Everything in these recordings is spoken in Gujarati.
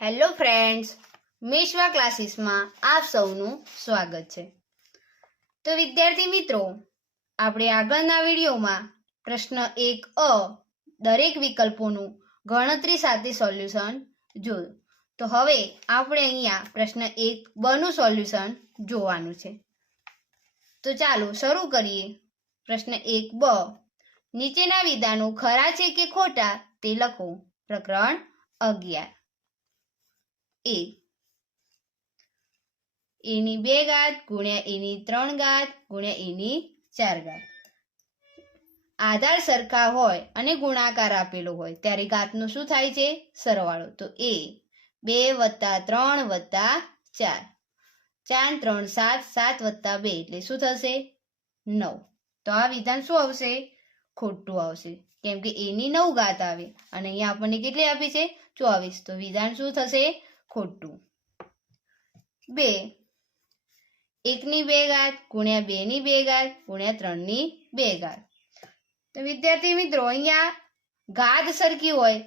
હેલો ફ્રેન્ડ્સ, મિશ્વા ક્લાસીસમાં આપ સૌનું સ્વાગત છે। તો વિદ્યાર્થી મિત્રો, આપણે આગળના વિડીયોમાં પ્રશ્ન 1 દરેક વિકલ્પોનું ગણતરી સાથે સોલ્યુશન જોયું। તો હવે આપણે અહીંયા પ્રશ્ન 1 નું સોલ્યુશન જોવાનું છે। તો ચાલો શરૂ કરીએ। પ્રશ્ન 1 નીચેના વિધાનો ખરા છે કે ખોટા તે લખો। પ્રકરણ 11 a ની 2 ઘાત ગુણ્યા a ની 3 ઘાત ગુણ્યા a ની 4 ઘાત। આધાર સરખા હોય અને ગુણાકાર આપેલો હોય ત્યારે ઘાતનો શું થાય છે? સરવાળો। તો a 2 + 3 + 4 4 3 7 7 + 2 એટલે શું થશે? 9। તો આ વિધાન શું આવશે? ખોટું આવશે, કેમ કે a ની 9 ઘાત આવે અને અહીંયા આપણને કેટલી આપી છે? 24। તો વિધાન શું થશે? ખોટું। 2 1 ની 2 ઘાત ગુણ્યા 2 ની 2 ઘાત ગુણ્યા 3 ની 2 ઘાત। તો વિદ્યાર્થી મિત્રો, અહીંયા ઘાત સરખી હોય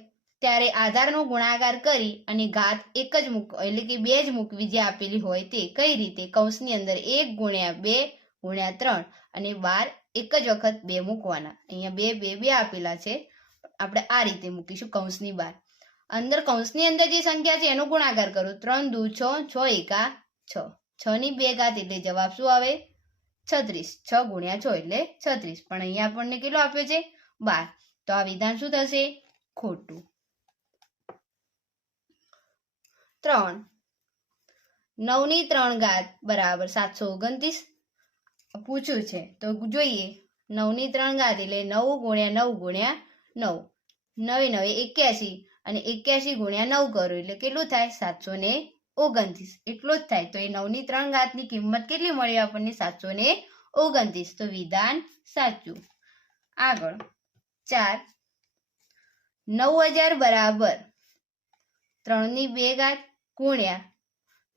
ત્યારે આધારનો ગુણાકાર કરી અને ઘાત એક જ એટલે કે 2 જ મૂકવી, જે આપેલી હોય તે। કઈ રીતે? કૌંસની અંદર 1 ગુણ્યા 2 ગુણ્યા 3 અને 12 એક જ વખત 2 મૂકવાના। અહીંયા 2 2 2 આપેલા છે, આપણે આ રીતે મૂકીશું કૌંસની બહાર। અંદર કૌંસની અંદર જે સંખ્યા છે એનો ગુણાકાર કરો। 3 દુ 6 6 એકા 6 6 ની 2 ઘાત એટલે જવાબ શું આવે? 36। 6 ગુણ્યા 6 એટલે 36, પણ અહીંયા આપણને કેટલો આપ્યો છે? 12। તો આ વિધાન શું થશે? ખોટું। 3 9 ની 3 ઘાત બરાબર 729 પૂછ્યું છે, તો જોઈએ। 9 ની 3 ઘાત એટલે 9 ગુણ્યા 9 ગુણ્યા 9 9 9 81 અને 81 ગુણ્યા 9 કરો એટલે કેટલું થાય? 729 એટલો જ થાય। તો એ 9 ની 3 ઘાતની કિંમત કેટલી મળી આપણને? 729। તો વિધાન સાચું। આગળ 4 9000 બરાબર 3 ની 2 ઘાત ગુણ્યા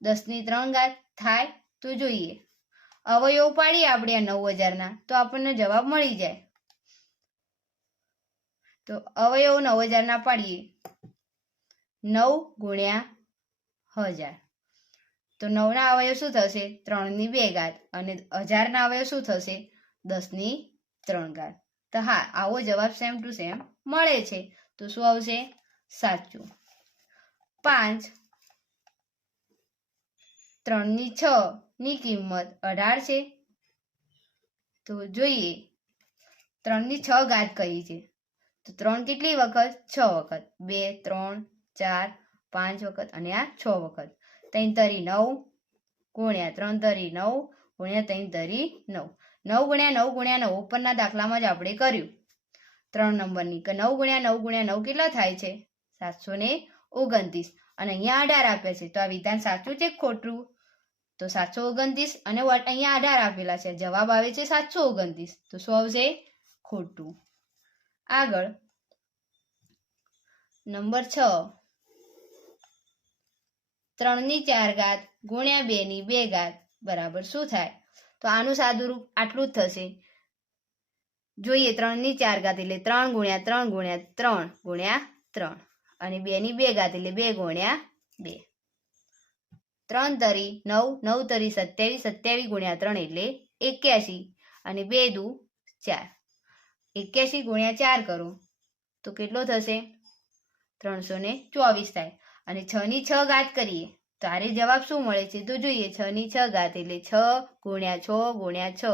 10 ની 3 ઘાત થાય? તો જોઈએ, અવયવ પાડીએ આપણે આ 9000 તો આપણને જવાબ મળી જાય। તો અવયવ 9000 પાડીએ 9 ગુણ્યા 1000, તો 9 ના અવયવ શું થશે? 3 ની 2 ઘાત અને 1000 ના અવયવ શું થશે? 10 ની 3 ઘાત। તો હા, આવો જવાબ સેમ ટુ સેમ મળે છે। તો શું આવશે? સાચું। 5 3 ની 6 ની કિંમત 18 છે, તો જોઈએ 3 ની 6 ઘાત કરી છે, તો 3 કેટલી વખત? 6 વખત, 2 3 4 5 વખત અને આ 6 વખત। 3 તરી 9 ગુણ્યા 3 તરી 9 ગુણ્યા 3 તરી 9 9 ગુણ્યા 9 ગુણ્યા 9 ઉપરના દાખલામાં જ આપણે કર્યું 3 નંબરની, કે 9 ગુણ્યા 9 ગુણ્યા 9 કેટલા થાય છે? 729 અને અહીંયા 18 આપ્યા છે, તો આ વિધાન સાચું છે કે ખોટું? તો 729 અને અહીંયા 18 આપેલા છે, જવાબ આવે છે 729। તો શું આવશે? ખોટું। આગળ નંબર 6 3 ની 4 ઘાત ગુણ્યા 2 ની 2 ઘાત બરાબર શું થાય? તો આનું સાદુરૂપ આટલું જ થશે। જોઈએ 3 ની 4 ઘાત એટલે 3 ગુણ્યા 3 ગુણ્યા 3 ગુણ્યા 3 અને 2 ની 2 ઘાત એટલે 2 ગુણ્યા 2 3 તરી 9 9 તરી 27 27 ગુણ્યા 3 એટલે 81 અને 2 દુ 4 81 ગુણ્યા 4 કરો તો કેટલો થશે? 324 થાય। અને 6 ની 6 ઘાત કરીએ તારે જવાબ શું મળે છે? તો જોઈએ 6 ની 6 ઘાત એટલે 6 ગુણ્યા 6 ગુણ્યા 6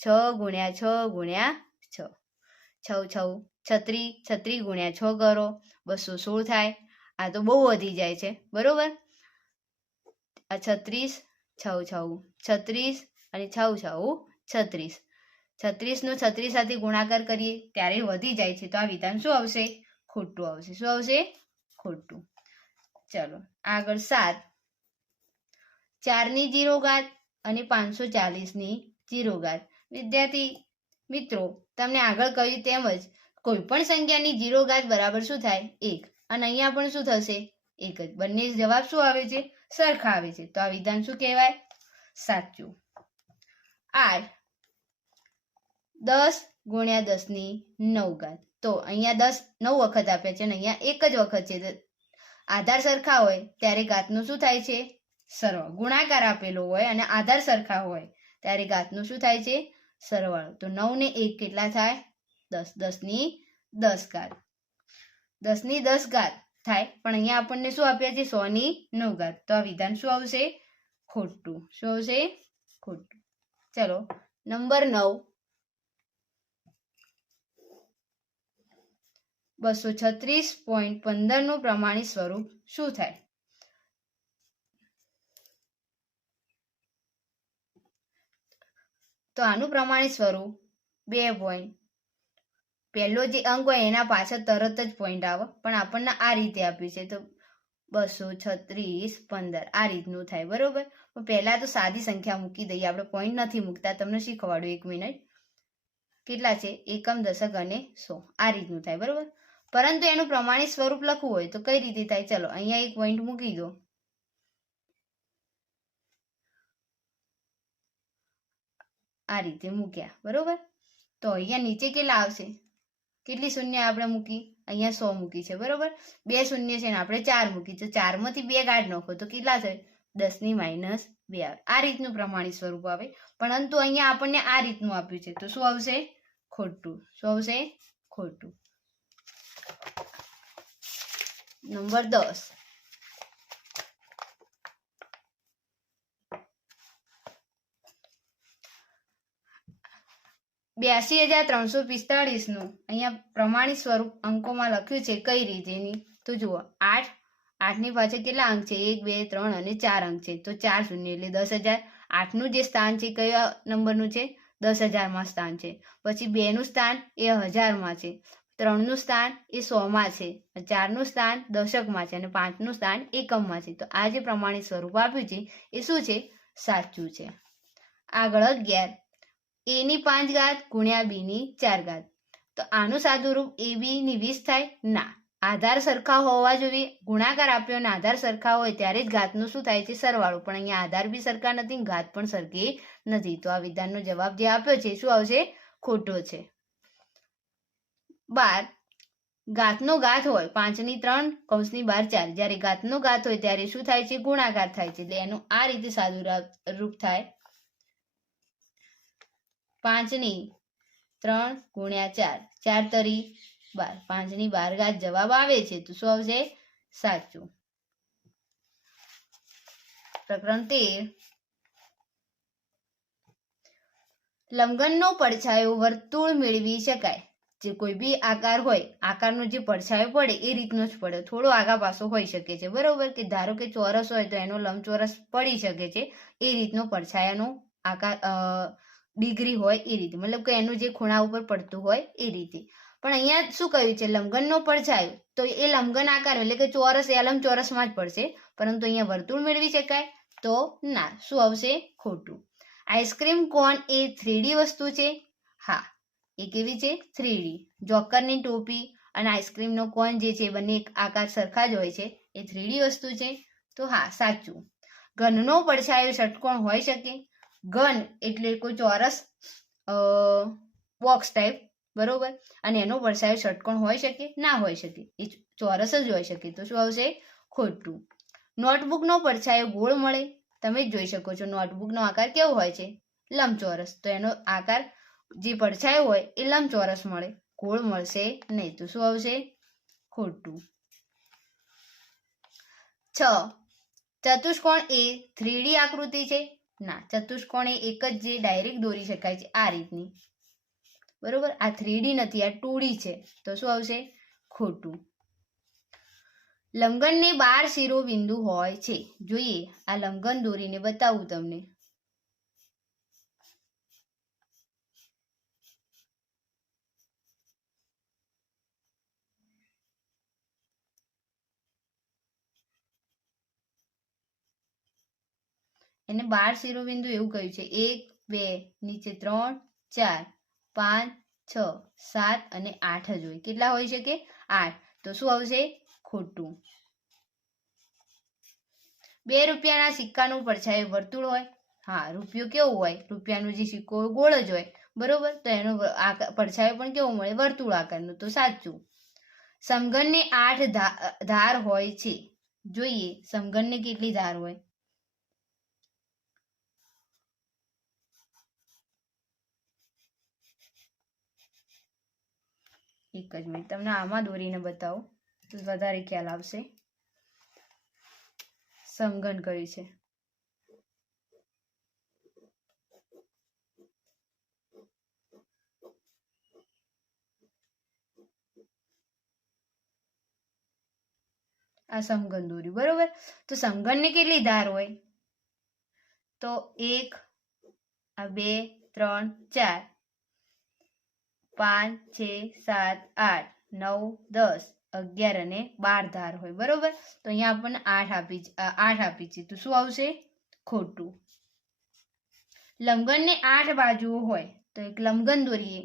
6 ગુણ્યા 6 ગુણ્યા 6 6 6 36 36 ગુણ્યા 6 કરો 216 થાય। આ તો બહુ વધી જાય છે, બરોબર? આ 36 6 6 36 અને 6 6 36 36 નો 36 સાથે ગુણાકાર કરીએ ત્યારે વધી જાય છે, તો આ વિધાન શું આવશે? ખોટું આવશે। શું આવશે? ખોટું। ચલો આગળ 7 4 ની 0 ઘાત અને 540 ની 0 ઘાત। વિદ્યાર્થી મિત્રો, તમને આગળ કહ્યું તેમ જ કોઈ પણ સંખ્યાની 0 ઘાત બરાબર શું થાય? 1, અને અહીંયા પણ શું થશે? 1 જ। બંને જવાબ શું આવે છે? સરખા આવે છે, તો આ વિધાન શું કહેવાય? સાચું। 8 10 ગુણ્યા 10 ની 9 ઘાત, તો અહીંયા 10 9 વખત આપ્યા છે અને અહીંયા એક જ વખત છે, આધાર સરખા હોય ત્યારે ઘાતનું શું થાય છે? સરવાળો. ગુણાકાર આપેલો હોય અને આધાર સરખા હોય ત્યારે ઘાતનું શું થાય છે? સરવાળો. તો 9 ને 1 કેટલા થાય? 10. 10 ની 10 ઘાત. 10 ની 10 ઘાત થાય, પણ અહીંયા આપણને શું આપ્યા છે? 100 ની 9 ઘાત. તો આ વિધાન શું આવશે? ખોટું. શું આવશે? ખોટું. ચલો નંબર 9, 236.15 નું પ્રમાણિત સ્વરૂપ શું થાય? તો આનું પ્રમાણિત સ્વરૂપ 2 પોઈન્ટ, પહેલો જે અંક હોય એના પાછળ તરત જ પોઈન્ટ આવે, પણ આપણને આ રીતે આપ્યું છે તો 236.15 આ રીતનું થાય. બરોબર. પહેલા તો સાદી સંખ્યા મૂકી દઈએ, આપણે પોઈન્ટ નથી મૂકતા. તમને શીખવાડું 1 મિનિટ. કેટલા છે? એકમ, દશક અને 100 આ રીતનું થાય. બરોબર. પરંતુ એનું પ્રમાણિત સ્વરૂપ લખવું હોય તો કઈ રીતે થાય? ચલો અહીંયા એક પોઈન્ટ મૂકી દો. આ રીતે મૂક્યા. બરોબર. તો અહીંયા નીચે કેટલા આવશે? કેટલી શૂન્ય આપણે મૂકી? અહીંયા 100 મૂકી છે. બરોબર. 2 શૂન્ય છે ને આપણે 4 મૂકી, તો 4 માંથી 2 કાઢી નાખો તો કેટલા થાય? 10 ની -2 આવે. આ રીતનું પ્રમાણિત સ્વરૂપ આવે. પરંતુ અહીંયા આપણને આ રીતનું આપ્યું છે તો શું આવશે? ખોટું. શું આવશે? ખોટું. નંબર 10, 82,345 નું અહીંયા પ્રમાણિત સ્વરૂપ અંકોમાં લખ્યું છે. કઈ રીતેની? તો જુઓ, 8 ની પાછળ કેટલા અંક છે? 1, 2, 3 અને 4 અંક છે, તો 4 શૂન્ય એટલે 10,000. 8 નું જે સ્થાન છે કયા નંબરનું છે? 10,000 માં સ્થાન છે. પછી 2 નું સ્થાન એ 1000 માં છે, 3 નું સ્થાન એ 100 માં છે, 4 નું સ્થાન દશકમાં છે અને 5 નું સ્થાન એકમમાં છે. તો આ જે પ્રમાણિત સ્વરૂપ આપ્યું છે એ શું છે? સાચું છે. આગળ 11, a ની 5 ઘાત ગુણ્યા b ની 4 ઘાત. તો આનું સાદું રૂપ ab ની 20 થાય? ના. આધાર સરખા હોવા જોઈએ. ગુણાકાર આપ્યો અને આધાર સરખા હોય ત્યારે જ ઘાતનું શું થાય છે? સરવાળો. પણ અહીંયા આધાર બી સરખા નથી, ઘાત પણ સરખી નથી. તો આ વિધાનનો જવાબ જે આપ્યો છે શું આવશે? ખોટો છે. 12, ઘાતનો ઘાત હોય 5 ની 3 કૌંસની બહાર 4. જ્યારે ઘાતનો ઘાત હોય ત્યારે શું થાય છે? ગુણાકાર થાય છે. એટલે એનું આ રીતે સાદું રૂપ થાય 5 ની 3 ગુણ્યા 4, 4 તરી 12, 5 ની 12 ઘાત જવાબ આવે છે તો શું આવશે? સાચું. પ્રકરણ 13, લંબઘનનો પડછાયો વર્તુળ મેળવી શકાય. જે કોઈ બી આકાર હોય, આકારનો જે પડછાયો પડે એ રીતનો જ પડે, થોડો આગા પાછો હોઈ શકે છે. બરોબર. કે ધારો કે ચોરસ હોય તો એનો લંબચોરસ પડી શકે છે. એ રીતનો પડછાયાનો આકાર ડિગ્રી હોય એ રીતે, મતલબ કે એનું જે ખૂણા ઉપર પડતું હોય એ રીતે. પણ અહીંયા શું કહ્યું છે? લંબઘનનો પડછાયો, તો એ લંબઘન આકાર એટલે કે ચોરસ એ લંબચોરસમાં જ પડશે. પરંતુ અહીંયા વર્તુળ મેળવી શકાય તો ના. શું આવશે? ખોટું. આઈસ્ક્રીમ કોન એ 3D વસ્તુ છે? હા. એ કેવી છે? 3D. જોકરની ટોપી અને આઈસ્ક્રીમનો કોન જે છે બંને આકાર સરખા જ હોય છે, એ 3D વસ્તુ છે? તો હા, સાચું. ઘનનો પડછાયો ષટકોણ હોઈ શકે? ઘન એટલે કોઈ ચોરસ બોક્સ ટાઈપ. બરોબર. અને એનો પડછાયો ષટકોણ હોઈ શકે? ના હોઈ શકે. એ ચોરસ જ હોઈ શકે. તો શું આવશે? ખોટું. નોટબુકનો પડછાયો ગોળ મળે? તમે જ જોઈ શકો છો નોટબુકનો આકાર કેવો હોય છે? લંબચોરસ. તો એનો આકાર જે પડછાયો હોય એ લંબચોરસ મળે, ગોળ મળશે નહીં. તો શું આવશે? ખોટું. 6, ચતુષ્કોણ એ 3D આકૃતિ છે? ના. ચતુષ્કોણ એ એક જ જે ડાયરેક્ટ દોરી શકાય છે આ રીતની. બરોબર. આ 3D નથી, આ 2D છે. તો શું આવશે? ખોટું. લંબઘનને 12 શિરોબિંદુ હોય છે. જોઈએ, આ લંબઘન દોરીને બતાવું તમને. એને 12 શિરોબિંદુ એવું કહ્યું છે. 1, 2, નીચે 3, 4, 5, 6, 7 અને 8 જ હોય. કેટલા હોઈ શકે? 8. તો શું આવશે? ખોટું. 2 રૂપિયાના સિક્કાનું પડછાયો વર્તુળ હોય? હા. રૂપિયો કેવો હોય? રૂપિયાનો જે સિક્કો ગોળ જ હોય. બરોબર. તો એનો પડછાયો પણ કેવો મળે? વર્તુળ આકારનો. તો સાચું. સમઘનને 8 ધાર હોય છે. જોઈએ સમઘનની કેટલી ધાર હોય. એક જ મિનિટ, તમને આમાં દોરીને બતાવો તો વધારે ખ્યાલ આવશે. સમઘન કયું છે? આ સમઘન દોર્યું, બરોબર. તો સમઘનની કેટલી ધાર હોય? તો 1, 2, 3, 4, 5, 6, 7, 8, 9, 10, 11 અને 12 ધાર હોય, બરોબર. તો અહીંયા આપણને 8 આપી છે, તો શું આવશે? ખોટું. લંબઘનને 8 બાજુઓ હોય તો એક લંબઘન દોરીએ.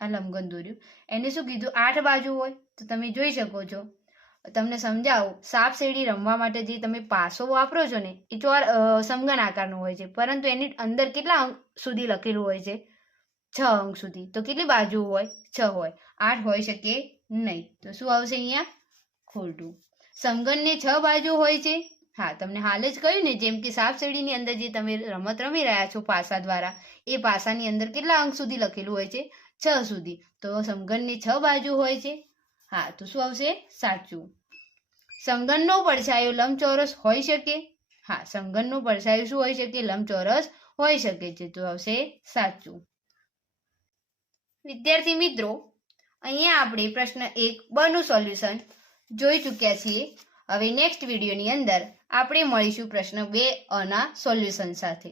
આ લંબઘન દોર્યું, એને શું કીધું? 8 બાજુ હોય. તો તમે જોઈ શકો છો, તમને સમજાવું, સાપ સીડી રમવા માટે જે તમે પાસો વાપરો છો ને એ સમઘન આકારનો હોય છે, પરંતુ એની અંદર કેટલા અંક સુધી લખેલું હોય છે? 6 અંક સુધી. તો કેટલી બાજુ હોય? 6 હોય. 8 હોઈ શકે નહીં. તો શું આવશે અહીંયા? ખોટું. સમઘનને 6 બાજુ હોય છે. હા, તમને હાલ જ કહ્યું ને, જેમ કે સાપ સીડીની અંદર જે તમે રમત રમી રહ્યા છો પાસા દ્વારા, એ પાસાની અંદર કેટલા અંક સુધી લખેલું હોય છે? 6 સુધી. તો સમઘનની 6 બાજુ હોય છે. હા, તો શું આવશે? સાચું. સમઘનનો પડછાયો લંબચોરસ હોઈ શકે? હા, સમઘનનો પડછાયો શું હોઈ શકે? લંબચોરસ હોઈ શકે છે. તો આવશે સાચું. વિદ્યાર્થી મિત્રો, અહીંયા આપણે પ્રશ્ન 1 નું સોલ્યુશન જોઈ ચૂક્યા છીએ. હવે નેક્સ્ટ વિડીયોની અંદર આપણે મળીશું પ્રશ્ન 2 ના સોલ્યુશન સાથે.